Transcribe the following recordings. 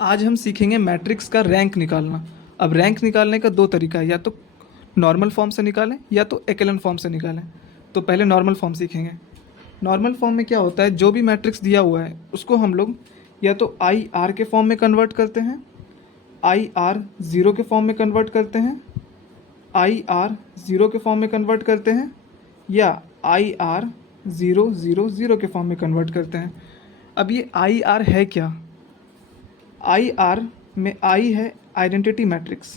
आज हम सीखेंगे मैट्रिक्स का रैंक निकालना। अब रैंक निकालने का दो तरीका है, या तो नॉर्मल फॉर्म से निकालें या तो एक्लन फॉर्म से निकालें। तो पहले नॉर्मल फॉर्म सीखेंगे। नॉर्मल फॉर्म में क्या होता है, जो भी मैट्रिक्स दिया हुआ है उसको हम लोग या तो आई आर के फॉर्म में कन्वर्ट करते हैं, आई आर ज़ीरो के फॉर्म में कन्वर्ट करते हैं, आई आर ज़ीरो के फॉर्म में कन्वर्ट करते हैं, या I R zero zero zero के फॉर्म में कन्वर्ट करते हैं। अब ये आई आर है क्या? आई आर में आई है आइडेंटिटी मैट्रिक्स।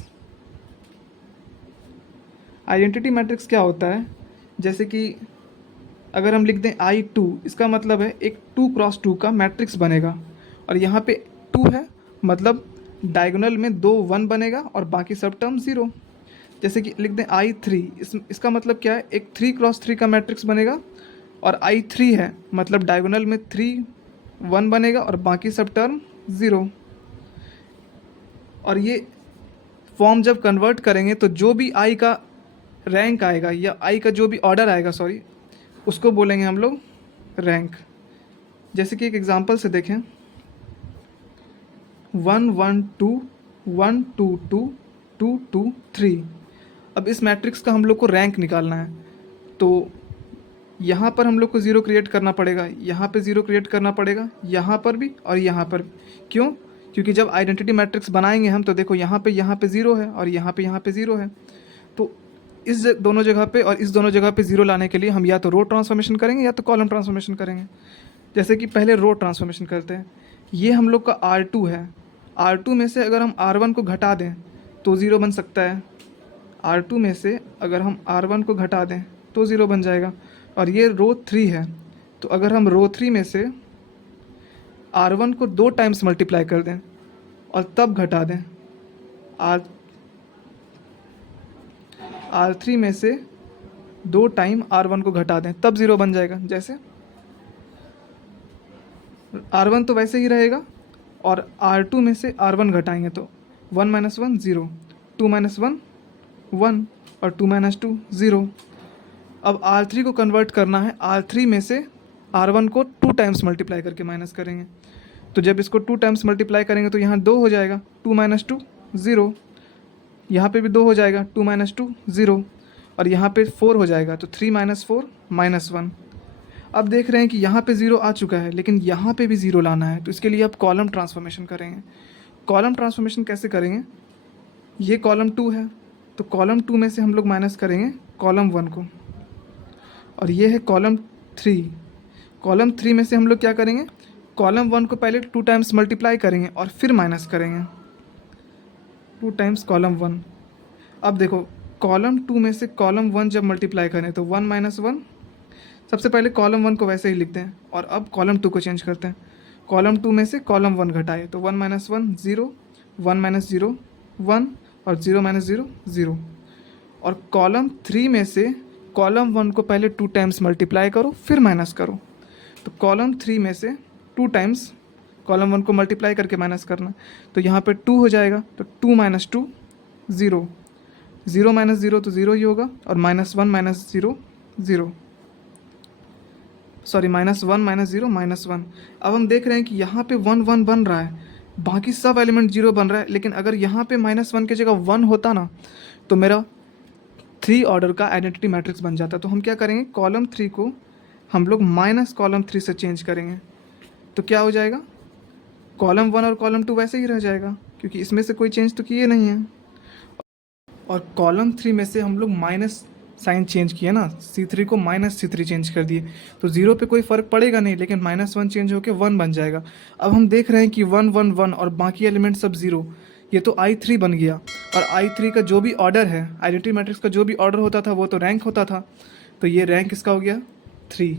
आइडेंटिटी मैट्रिक्स क्या होता है, जैसे कि अगर हम लिख दें आई टू, इसका मतलब है एक 2x2 का मैट्रिक्स बनेगा, और यहाँ पे 2 है मतलब डायगोनल में 2 1 बनेगा और बाकी सब टर्म 0। जैसे कि लिख दें आई थ्री, इसका मतलब क्या है, एक 3x3 का मैट्रिक्स बनेगा और आई थ्री है मतलब डायगोनल में 3 1 बनेगा और बाकी सब टर्म 0। और ये फॉर्म जब कन्वर्ट करेंगे तो जो भी आई का रैंक आएगा या आई का जो भी ऑर्डर आएगा, उसको बोलेंगे हम लोग रैंक। जैसे कि एक एग्जांपल से देखें, 1 1 2 1 2 2 2 2 3। अब इस मैट्रिक्स का हम लोग को रैंक निकालना है, तो यहाँ पर हम लोग को ज़ीरो क्रिएट करना पड़ेगा, यहाँ पे ज़ीरो क्रिएट करना पड़ेगा, यहाँ पर भी और यहाँ पर भी। क्यों? क्योंकि जब आइडेंटिटी मैट्रिक्स बनाएंगे हम, तो देखो यहाँ पे ज़ीरो है और यहाँ पे ज़ीरो है। तो इस दोनों जगह पे और इस दोनों जगह पे ज़ीरो लाने के लिए हम या तो रो ट्रांसफॉर्मेशन करेंगे या तो कॉलम ट्रांसफॉर्मेशन करेंगे। जैसे कि पहले रो ट्रांसफॉर्मेशन करते हैं। ये हम लोग का R2 है, R2 में से अगर हम R1 को घटा दें तो ज़ीरो बन सकता है। R2 में से अगर हम R1 को घटा दें तो ज़ीरो बन जाएगा। और ये रो 3 है, तो अगर हम रो 3 में से R1 को 2 टाइम्स मल्टीप्लाई कर दें और तब घटा दें, R3 में से 2 टाइम R1 को घटा दें तब ज़ीरो बन जाएगा। जैसे R1 तो वैसे ही रहेगा और R2 में से R1 घटाएंगे तो 1 - 1 0, 2 - 1 1 और 2 - 2 0। अब R3 को कन्वर्ट करना है, R3 में से R1 को 2 टाइम्स मल्टीप्लाई करके माइनस करेंगे। तो जब इसको 2 टाइम्स मल्टीप्लाई करेंगे तो यहाँ 2 हो जाएगा, 2 - 2 0, यहाँ पे भी 2 हो जाएगा, 2 - 2 0, और यहाँ पे 4 हो जाएगा, तो 3 - 4 -1। अब देख रहे हैं कि यहाँ पे 0 आ चुका है, लेकिन यहाँ पे भी 0 लाना है, तो इसके लिए आप कॉलम ट्रांसफॉर्मेशन करेंगे। कॉलम ट्रांसफॉर्मेशन कैसे करेंगे, ये कॉलम 2 है तो कॉलम 2 में से हम लोग माइनस करेंगे कॉलम 1 को, और ये है कॉलम 3। कॉलम 3 में से हम लोग क्या करेंगे, कॉलम 1 को पहले 2 टाइम्स मल्टीप्लाई करेंगे और फिर माइनस करेंगे 2 टाइम्स कॉलम 1। अब देखो, कॉलम 2 में से कॉलम 1 जब मल्टीप्लाई करें तो 1 - 1, सबसे पहले कॉलम 1 को वैसे ही लिखते हैं और अब कॉलम 2 को चेंज करते हैं। कॉलम 2 में से कॉलम 1 घटाए तो 1 - 1 0, 1 - 0 1 और 0 - 0 0। और कॉलम 3 में से कॉलम 1 को पहले 2 टाइम्स मल्टीप्लाई करो फिर माइनस करो। तो कॉलम 3 में से 2 टाइम्स कॉलम 1 को मल्टीप्लाई करके माइनस करना, तो यहाँ पे 2 हो जाएगा, तो 2 - 2 0, 0 - 0 तो 0 ही होगा, और -1 - 0 0, सॉरी -1 - 0 -1। अब हम देख रहे हैं कि यहाँ पे 1 1 बन रहा है, बाकी सब एलिमेंट 0 बन रहा है, लेकिन अगर यहाँ पे -1 की जगह 1 होता ना तो मेरा 3 ऑर्डर का आइडेंटिटी मैट्रिक्स बन जाता। तो हम क्या करेंगे, कॉलम 3 को हम लोग माइनस कॉलम 3 से चेंज करेंगे, तो क्या हो जाएगा, कॉलम 1 और कॉलम 2 वैसे ही रह जाएगा क्योंकि इसमें से कोई चेंज तो किए नहीं है। और कॉलम 3 में से हम लोग माइनस साइन चेंज किया ना, C3 को -C3 चेंज कर दिए, तो 0 पे कोई फ़र्क पड़ेगा नहीं, लेकिन -1 चेंज होकर 1 बन जाएगा। अब हम देख रहे हैं कि 1 1 1 और बाकी एलिमेंट सब 0, ये तो I3 बन गया। और I3 का जो भी ऑर्डर है, आइडेंटिटी मैट्रिक्स का जो भी ऑर्डर होता था वो तो रैंक होता था, तो ये रैंक इसका हो गया 3।